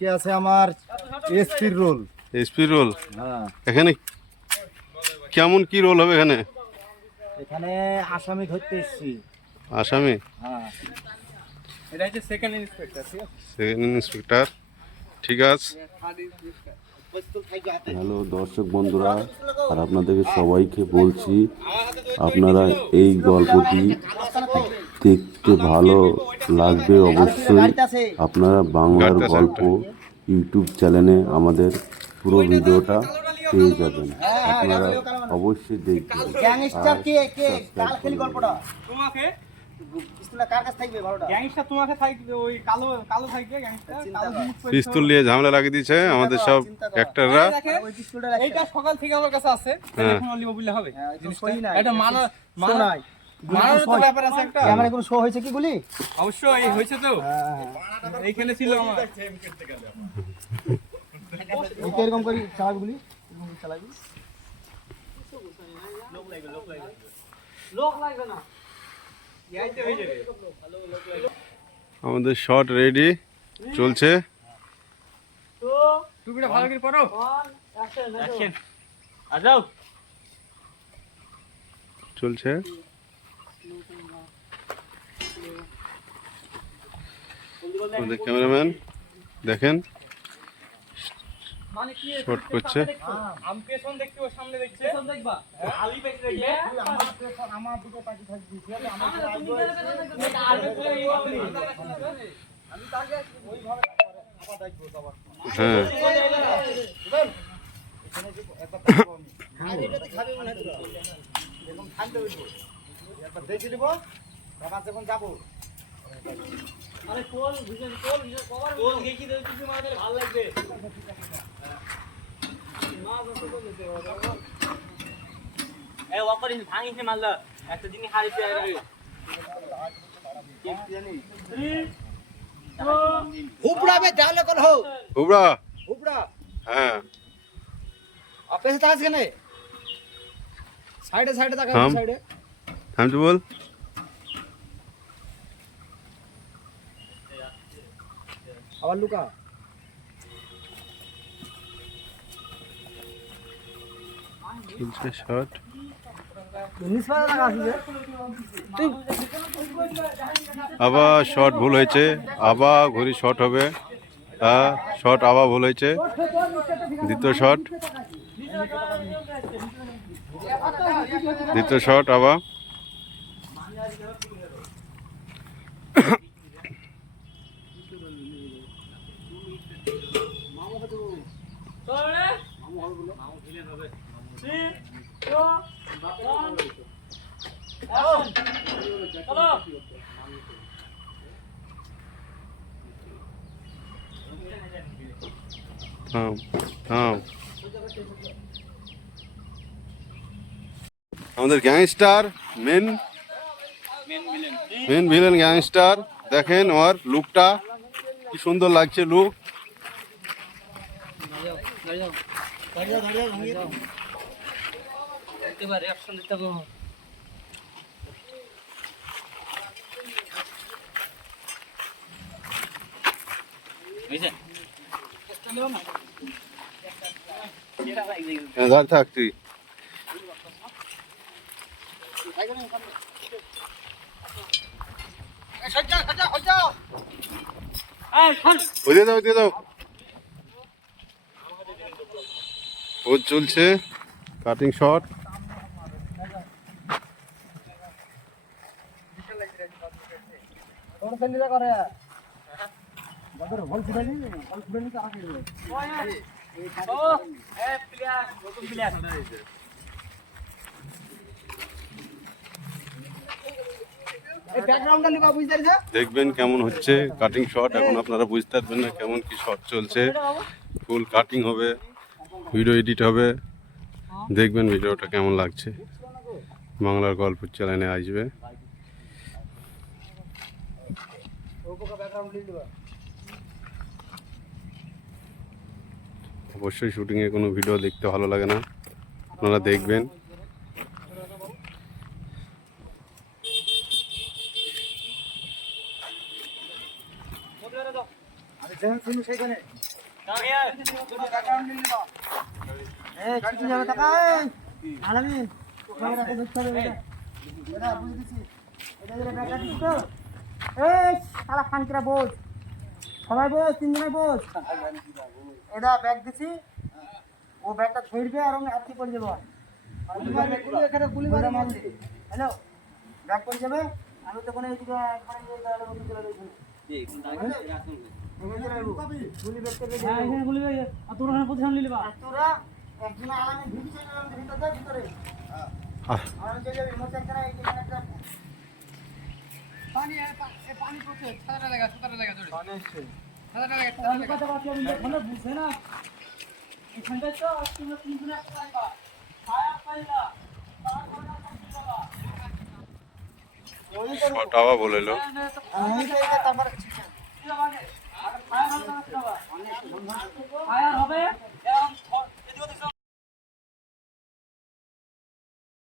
কে আছে আমার এসপির রোল এসপি রোল হ্যাঁ। এখানে কেমন কি রোল হবে এখানে? এখানে আসামি ধরতে এসছি। আসামি? হ্যাঁ। এটা হচ্ছে সেকেন্ড ইন্সপেক্টর সেকেন্ড ইন্সপেক্টর ঠিক আছে। হ্যালো দর্শক বন্ধুরা আর আপনাদেরকে সবাইকে বলছি আপনারা এই গল্পটি দেখতে ভালো লাগবে অবশ্যই। আপনারা বাংলার গল্প ইউটিউব চ্যানেলে আমাদের পুরো ভিডিওটা পেয়ে যাবেন। আপনারা অবশ্যই দেখবেন। গ্যাংস্টার কে কে? কাল খেলি গল্পটা। তোমাকে? পিস্তলটা কার কাছে থাকবে ভালোটা? গ্যাংস্টার তোমাকে থাকবে ওই কালো কালো থাকবে গ্যাংস্টার কালো জিনিস পরে পিস্তল নিয়ে ঝামেলা লাগিয়ে দিয়েছে আমাদের সব অ্যাক্টাররা এইটা সকাল থেকে আমার কাছে আছে। হ্যাঁ। হবে। এটা মানা শো ক্যামেরা কোনো শো হয়েছে কি গুলি? অবশ্যই হয়েছে তো। এইখানে ছিল আমার। এরকম করি চালাবি গুলি? হয়ে আমাদের শট রেডি চলছে। টুপিটা ভালো করে পরো। অ্যাকশন আ যাও চলছে। আমাদের ক্যামেরাম্যান দেখেন। মানে কি শট করছে। হ্যাঁ? এরকম একবার দেখে নিব। তারপর যখন যাব। আরে কোল ভিজন কোল ভিজন কভার কোল দেখি দেই কিছু মাদের ভালো লাগবে। এ ওপরে ভাঙিছে মালদা। একটা দিনই হারি পেয়ে যাবে। উপড়াবে তাহলে কোন হোক উবরা উপড়া হ্যাঁ। অপেসে তাকাস কেন? সাইডে সাইডে তাকা সাইডে থাম তো বল আবার লুকা। শট। আবার শট ভুল হয়েছে। আবার ঘড়ি শট হবে। হ্যাঁ শট আবার ভুল হয়েছে। দ্বিতীয় শট। দ্বিতীয় শট আবার আমাদের gangster main main villain gangster দেখেন ওর লুকটা কি সুন্দর লাগছে লুক এবারে অপশন দিতে হবে। ধর থাক তুই। ওই দিয়ে দাও দিয়ে দাও ও চলছে কাটিং শট তোর ফেলিটা করে বাদর বল ফুটালি বল ফুটালি তারা কি করবে ও এ প্লেয়ার নতুন প্লেয়ার এই ব্যাকগ্রাউন্ডটা লুকা বুঝতে পারছ দেখবেন কেমন হচ্ছে। কাটিং শট এখন আপনারা বুঝতে পারবেন না কেমন কি শট চলছে। ফুল কাটিং হবে। ভিডিও এডিট হবে। দেখবেন ভিডিওটা কেমন লাগছে। বাংলার গল্প চ্যানেলে আসবে। অবশ্যই শুটিংয়ে কোনো ভিডিও দেখতে ভালো লাগে না। আপনারা দেখবেন। সেখানে। বুঝে সবাই বোঝ তিনজনে বোঝ এটা ব্যাগ দিছি ও ব্যাগটা ধরবে আর আমি আটকে পড়ে যাব হ্যালো ব্যাগ পড়ে যাবে আমি তখন এইদিকে একবার চলে যাই গুলি ব্যাগ থেকে হ্যাঁ এখানে গুলি ভাই আর তোর ওখানে পজিশন নিলি বা আর তোরা একজন আলামে ঢুকছে ভিতরে যা ভিতরে আহ, আমি চলে যাবি মোটর একটা এইখানে একটা পানি এ পানি পড়ছে ছাতাটা লাগা ছাতাটা লাগা ধরে পানি আসছে ছাতাটা লাগা আমি কথা বলছি আমি ওখানে বুঝে না এখানটায় তো তুমি তিনজনে একটা পাইবা ছায়া পাইলা শট বলে এলো আমি তো এটা তারপরে ফায়ার হবে